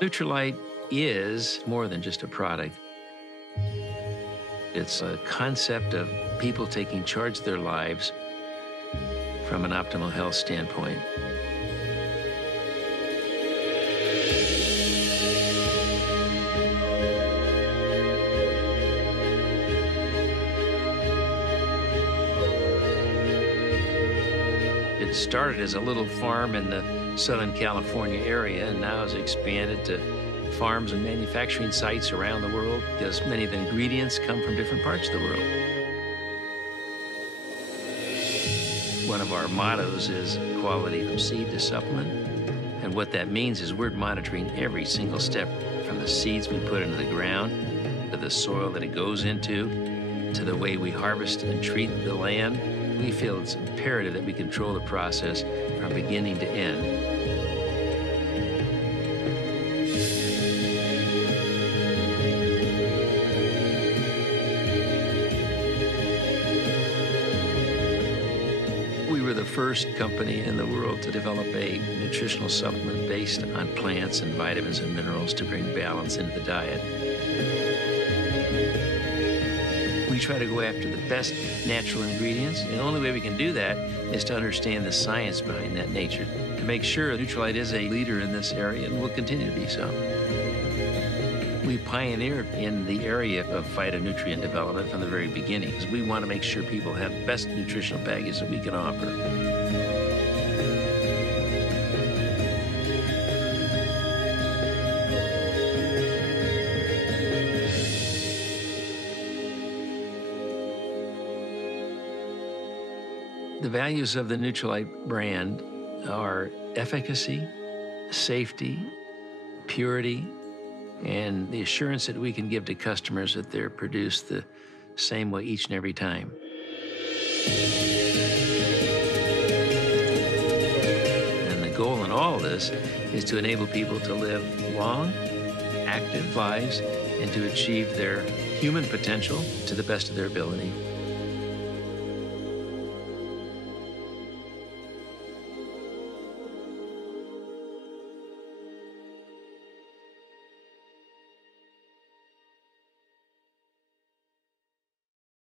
Nutrilite is more than just a product. It's a concept of people taking charge of their lives from an optimal health standpoint. It started as a little farm in the Southern California area and now has expanded to farms and manufacturing sites around the world because many of the ingredients come from different parts of the world. One of our mottos is quality from seed to supplement. And what that means is we're monitoring every single step from the seeds we put into the ground, to the soil that it goes into, to the way we harvest and treat the land. We feel it's imperative that we control the process from beginning to end. We were the first company in the world to develop a nutritional supplement based on plants and vitamins and minerals to bring balance into the diet. We try to go after the best natural ingredients, and the only way we can do that is to understand the science behind that nature, to make sure Nutrilite is a leader in this area and will continue to be so. We pioneered in the area of phytonutrient development from the very beginning, because we want to make sure people have the best nutritional package that we can offer. The values of the Nutrilite brand are efficacy, safety, purity, and the assurance that we can give to customers that they're produced the same way each and every time. And the goal in all of this is to enable people to live long, active lives and to achieve their human potential to the best of their ability.